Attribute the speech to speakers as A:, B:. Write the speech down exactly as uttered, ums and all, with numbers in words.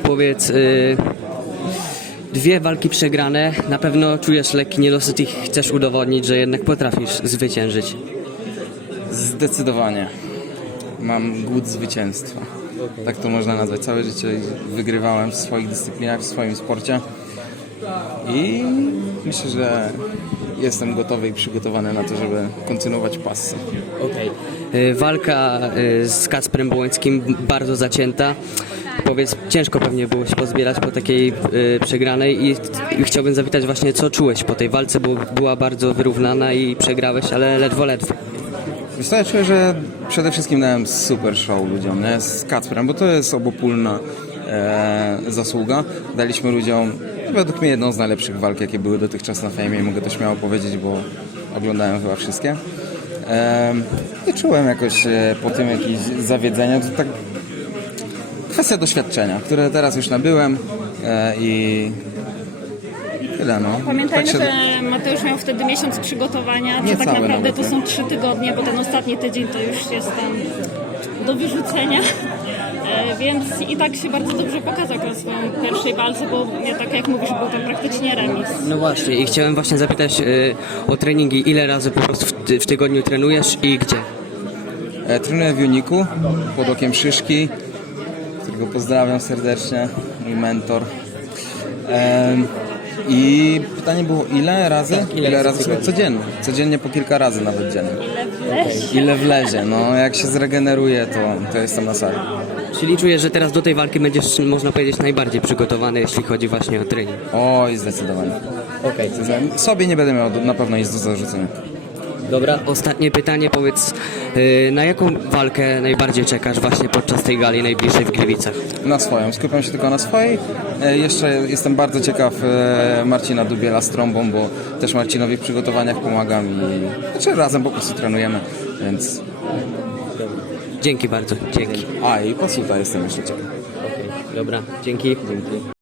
A: powiedz, y, dwie walki przegrane, na pewno czujesz lekki niedosyt i chcesz udowodnić, że jednak potrafisz zwyciężyć.
B: Zdecydowanie. Mam głód zwycięstwa. Tak to można nazwać. Całe życie wygrywałem w swoich dyscyplinach, w swoim sporcie. I myślę, że jestem gotowy i przygotowany na to, żeby kontynuować pasję.
A: Okej. Y, Walka y, z Kacprem Błońskim bardzo zacięta. Powiedz, ciężko pewnie było się pozbierać po takiej y, przegranej i, i chciałbym zapytać właśnie, co czułeś po tej walce, bo była bardzo wyrównana i przegrałeś, ale ledwo, ledwo.
B: Wiesz co, ja czuję, że przede wszystkim dałem super show ludziom, nie? Z Kacprem, bo to jest obopólna e, zasługa. Daliśmy ludziom, według mnie, jedną z najlepszych walk, jakie były dotychczas na Fejmie i mogę to śmiało powiedzieć, bo oglądałem chyba wszystkie. E, nie czułem jakoś e, po tym jakichś zawiedzenia. To tak kwestia doświadczenia, które teraz już nabyłem e, i tyle, no.
C: Pamiętajmy,
B: Tak się...
C: że Mateusz miał wtedy miesiąc przygotowania,
B: Nie
C: co tak
B: cały
C: naprawdę
B: nawet,
C: to
B: nie?
C: są trzy tygodnie, bo ten ostatni tydzień to już jest tam do wyrzucenia. E, Więc i tak się bardzo dobrze pokazał na swoją pierwszej walce, bo nie, tak jak mówisz, był tam praktycznie remis.
A: No właśnie i chciałem właśnie zapytać y, o treningi, ile razy po prostu w, ty, w tygodniu trenujesz i gdzie?
B: E, trenuję w Uniku, pod okiem Szyszki, którego pozdrawiam serdecznie, mój mentor. E, I pytanie było, ile razy?
A: ile
B: ile
A: razy
B: razy? Codziennie. Codziennie po kilka razy nawet dziennie.
C: Ile wlezie.
B: Ile wlezie? No jak się zregeneruje, to, to jestem na sali.
A: Czyli czuję, że teraz do tej walki będziesz, można powiedzieć, najbardziej przygotowany, jeśli chodzi właśnie o trening.
B: Oj, zdecydowanie.
A: Okej.
B: Sobie nie będę miał na pewno nic do zarzucenia.
A: Dobra, ostatnie pytanie, powiedz, y, na jaką walkę najbardziej czekasz właśnie podczas tej gali najbliższej w Gliwicach?
B: Na swoją, skupiam się tylko na swojej. E, Jeszcze jestem bardzo ciekaw e, Marcina Dubiela z trąbą, bo też Marcinowi w przygotowaniach pomagam i znaczy razem po prostu trenujemy, więc...
A: Dzięki bardzo, dzięki.
B: A i Posuta jestem jeszcze ciekaw.
A: Dobra, dzięki. Dzięki.